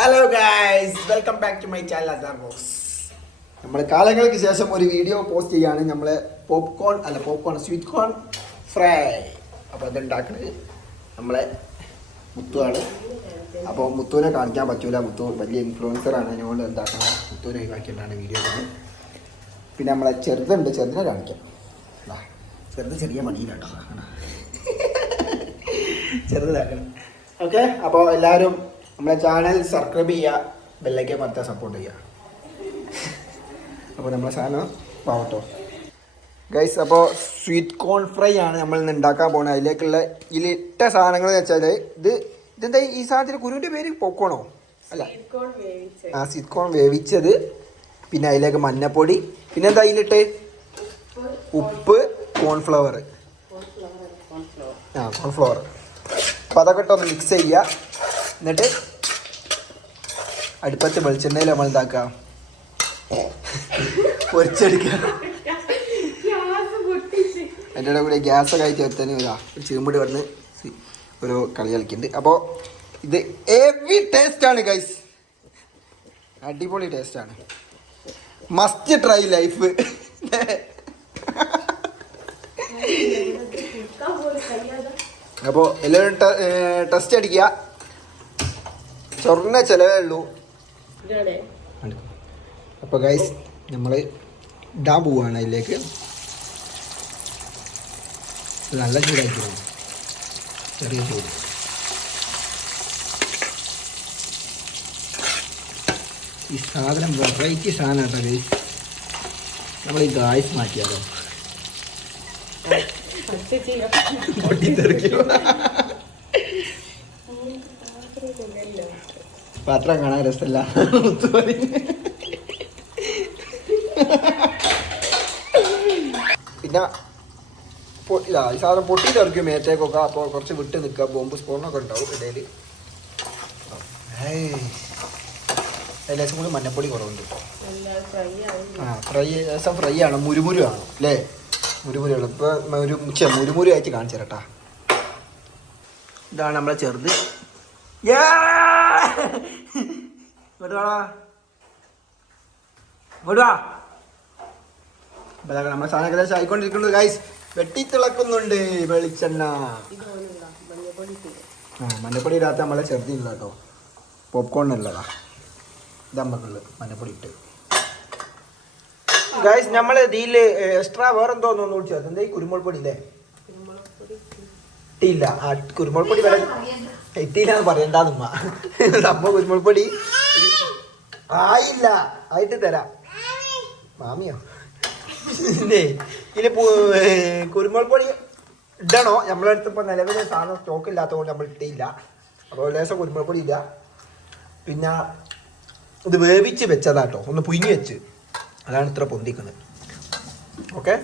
Hello guys, welcome back to my channel Azar box. നമ്മൾ കാലങ്ങൾക്ക് ശേഷം ഒരു വീഡിയോ പോസ്റ്റ് ചെയ്യാണ്. നമ്മൾ സ്വീറ്റ് കോൺ ഫ്രൈ. അപ്പോൾ അതുണ്ടാക്കുന്നത് നമ്മളെ മുത്തുവാണ്. അപ്പോൾ മുത്തുവിനെ കാണിക്കാൻ പറ്റൂല, മുത്തു വലിയ ഇൻഫ്ലുവൻസറാണ്. അതുകൊണ്ട് എന്താക്കണം, മുത്തുവിനെ ഒഴിവാക്കിയിട്ടാണ് വീഡിയോ ചെയ്യുന്നത്. പിന്നെ നമ്മളെ ചെറുതുണ്ട്, ചെറുതിനെ കാണിക്കാം. ചെറുത് ചെറിയ മടിയിലാട്ടോ, ചെറുതാക്കണം. ഓക്കെ, അപ്പോൾ എല്ലാവരും നമ്മളെ ചാനൽ സബ്സ്ക്രൈബ് ചെയ്യുക, ബെല്ലൈക്കൻ മറക്കാതെ സപ്പോർട്ട് ചെയ്യുക. അപ്പോൾ നമ്മളെ സാധനം പാവട്ടോ ഗൈസ്. അപ്പോൾ സ്വീറ്റ് കോൺ ഫ്രൈ ആണ് നമ്മൾ ഇന്ന് ഉണ്ടാക്കാൻ പോകുന്നത്. അതിലേക്കുള്ള ഇതിലിട്ട സാധനങ്ങൾ എന്ന് വെച്ചാൽ ഇതെന്താ ഈ സാധനത്തിന് കുരുവിൻ്റെ പേര് പോപ്കോണോ അല്ല, സ്വീറ്റ് കോൺ വേവിച്ചത്. പിന്നെ അതിലേക്ക് മഞ്ഞപ്പൊടി, പിന്നെ എന്താ അതിലിട്ട് ഉപ്പ്, കോൺഫ്ലവർ. കോൺഫ്ലവർ. അപ്പോൾ അതൊക്കെ ഇട്ടൊന്ന് മിക്സ് ചെയ്യുക. എന്നിട്ട് അടുപ്പത്ത് വെളിച്ചെണ്ണയിൽ നമ്മൾ എന്താക്കുക, പൊരിച്ചെടുക്കുക. അതിൻ്റെ കൂടെ ഗ്യാസൊക്കെ ആയി ചേർത്തന്നെ ഒരു ചീമ്പടി വന്ന് ഒരു കളി കളിക്കുന്നുണ്ട്. അപ്പോൾ ഇത് ഹെവി ടേസ്റ്റാണ് ഗൈസ്, അടിപൊളി ടേസ്റ്റാണ്. Must try life. അപ്പോൾ എല്ലാവരും ടെസ്റ്റ് അടിക്കുക. ചൊറിഞ്ഞ ചിലവേ ഉള്ളൂ. അപ്പോൾ ഗൈസ് നമ്മൾ ഇടാൻ പോവുകയാണ് അതിലേക്ക്. നല്ല ചൂടാക്കിയാണ്, ചെറിയ ചൂട്. ഈ സാധനം വെറൈറ്റി സാധനം കേട്ടോ ഗൈസ്. നമ്മൾ ഈ ഗായ്സ് മാറ്റിയാലോ, പാത്രം കാണാൻ രസമല്ല. പിന്നെ ഈ സാധനം പൊട്ടി തെറിക്കും മേത്തേക്കൊക്കെ. അപ്പോൾ കുറച്ച് വിട്ട് നിൽക്കുക, ബോംബ് സ്പോണൊക്കെ ഉണ്ടാവും ഇടയിൽ. ലേശം കൂടി മഞ്ഞപ്പൊടി കുറവുണ്ട് കേട്ടോ. ഫ്രൈ ആണ്, മുരുമുരു ആണ് അല്ലേ, മുരുമുരുയാണ്. ഇപ്പോൾ മുരുമുരു ആയിട്ട് കാണിച്ചു തരട്ടാ. ഇതാണ് നമ്മളെ ചെറുത്. നമ്മളെ സാധനം ഏകദേശം ആയിക്കൊണ്ടിരിക്കുന്നത് ഗൈസ്. വെട്ടിത്തിളക്കുന്നുണ്ട് വെളിച്ചെണ്ണ. മഞ്ഞപ്പൊടി ഇടാത്ത നമ്മളെ ചെറുതില്ല കേട്ടോ, പോപ്കോണിനുള്ളതാ. ഇത് നമ്മക്കുള്ള മഞ്ഞപ്പൊടി ഇട്ട് ഗൈസ്. നമ്മൾ ഇതിൽ എക്സ്ട്രാ വേറെ എന്തോ ഒന്നും വിളിച്ചത് എന്താ, ഈ കുരുമുളക് പൊടി ഇല്ലേ, ഇട്ടില്ല. കുരുമുളക് പൊടി വില ഇട്ടില്ലാന്ന് പറയണ്ടെന്നുമ്മ. നമ്മ കുരുമുളക് പൊടി ആയില്ല, ആയിട്ട് തരാം. മാമിയോ ഇതിൽ കുരുമുളക് പൊടി ഇടണോ? നമ്മളടുത്ത് ഇപ്പോൾ നിലവിൽ സാധനം സ്റ്റോക്ക് ഇല്ലാത്തതുകൊണ്ട് നമ്മൾ ഇട്ടില്ല. അപ്പോൾ ലേശം കുരുമുളക് പൊടി ഇല്ല. പിന്നെ ഇത് വേവിച്ച് വെച്ചതാട്ടോ, ഒന്ന് പുയിഞ്ഞ് വെച്ച്, അതാണ് ഇത്ര പൊന്തിക്കുന്നത്. Okay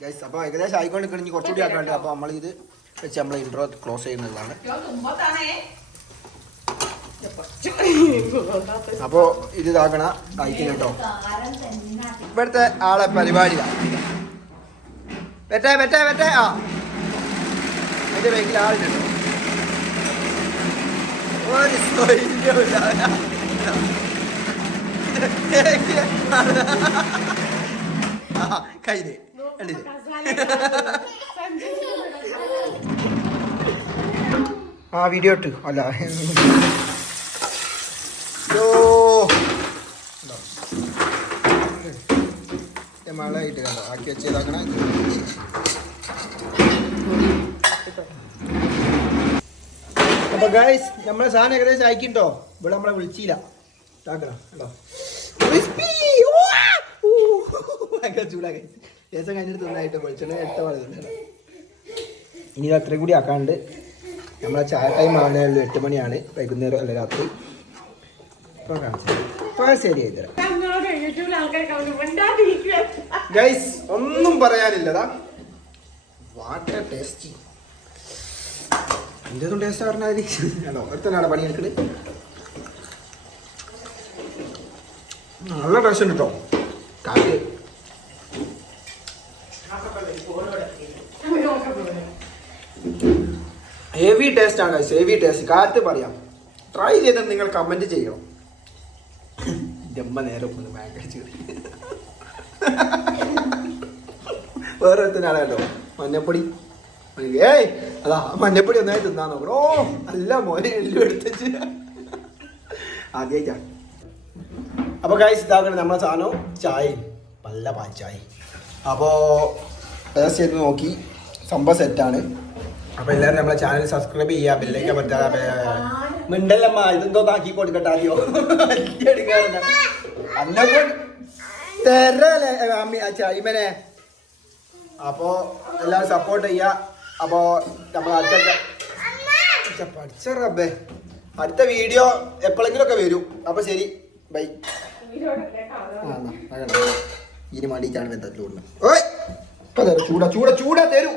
guys. അപ്പോൾ ഏകദേശം ആയിക്കൊണ്ടിരിക്കണം, കുറച്ചുകൂടി ആക്കാണ്ട്. അപ്പോൾ നമ്മളിത് വെച്ച് നമ്മൾ ഇൻട്രോ ക്ലോസ് ചെയ്യുന്നതാണ്. അപ്പോൾ ഇത് ഇതാക്കണ അയക്കണം കേട്ടോ. ഇവിടുത്തെ ആളെ പരിപാടിയാണ്. വെറ്റേ വെറ്റേ വെറ്റേ. അതിൻ്റെ ബാക്കിൽ ആളുണ്ട്. ഒരു കയ്യില് കണ്ടില്ലേ. വീഡിയോ ഇട്ട് അല്ല മഴയായിട്ട് കണ്ടോ ആക്കി വെച്ചതാക്കണ. അപ്പൊ ഗൈസ് നമ്മളെ സാധനം ഏകദേശം ആയിക്കിട്ടോ. ഇവിടെ നമ്മളെ വിളിച്ചില്ല ഇതാക്കണം കേട്ടോ. ചൂടാക്കി ശേഷം കഴിഞ്ഞിട്ട് തിന്നായിട്ട് വെളിച്ചെണ്ണ എടുത്ത പറയുന്നുണ്ട്. ഇനി അത്രയും കൂടി ആക്കാണ്ട് നമ്മളെ ചായ ടൈം ആവുന്നേ 8 മണിയാണ്, വൈകുന്നേരം അല്ല രാത്രി. ഇപ്പോൾ കാണിച്ചു ശരിയായി തരാം ഗൈസ്. ഒന്നും പറയാനില്ലതാ, വാട്ടർ ടേസ്റ്റി. എൻ്റെ ഒന്നും ടേസ്റ്റ് പറഞ്ഞാൽ അടുത്തനാണ് പണിയെടുക്കുന്നത്. നല്ല ടേസ്റ്റ് ഉണ്ട് കേട്ടോ. കാറ്റ് ഹെവി ടേസ്റ്റ് ആണ്, ഹെവി ടേസ്റ്റ്. കാലത്ത് പറയാം, ട്രൈ ചെയ്ത് നിങ്ങൾ കമന്റ് ചെയ്യണം. ജമ്മ നേരെ ഒന്ന് ഭയങ്കര ചെറിയ വേറെ ഒരുത്തനാണ് കേട്ടോ മഞ്ഞപ്പൊടി. ഏയ് അതാ മഞ്ഞപ്പൊടി ഒന്നായി തിന്നാൻ നോക്കണം. ഓ നല്ല മോനെ എല്ലാം എടുത്തുവെച്ച് ആദ്യമായിട്ടാ. അപ്പോൾ ഗൈസ് ഇതാക്കണം നമ്മളെ സാധനവും ചായയും, നല്ല പാൽ ചായ. അപ്പോൾ ടേസ്റ്റ് ചെയ്ത് നോക്കി, സംഭവം സെറ്റാണ്. അപ്പോൾ എല്ലാവരും നമ്മളെ ചാനൽ സബ്സ്ക്രൈബ് ചെയ്യുക, ബെല്ലൈക്കൻ പറ്റാതെ മിണ്ടല്ലമ്മ ഇതെന്തോ താക്കി കൊടുക്കട്ടെ ആദ്യോ അന്നൊക്കെ തരല്ലേ അമ്മി ആ ചായ്മനെ. അപ്പോൾ എല്ലാവരും സപ്പോർട്ട് ചെയ്യുക. അപ്പോൾ നമ്മൾ അടുത്ത വീഡിയോ എപ്പോഴെങ്കിലും ഒക്കെ വരും. അപ്പോൾ ശരി, ബൈ. ഇനി മടിക്കാണ് വെന്തൂടുന്നത്. ഓയ് ചൂടാ ചൂടാ ചൂടാ തരൂ.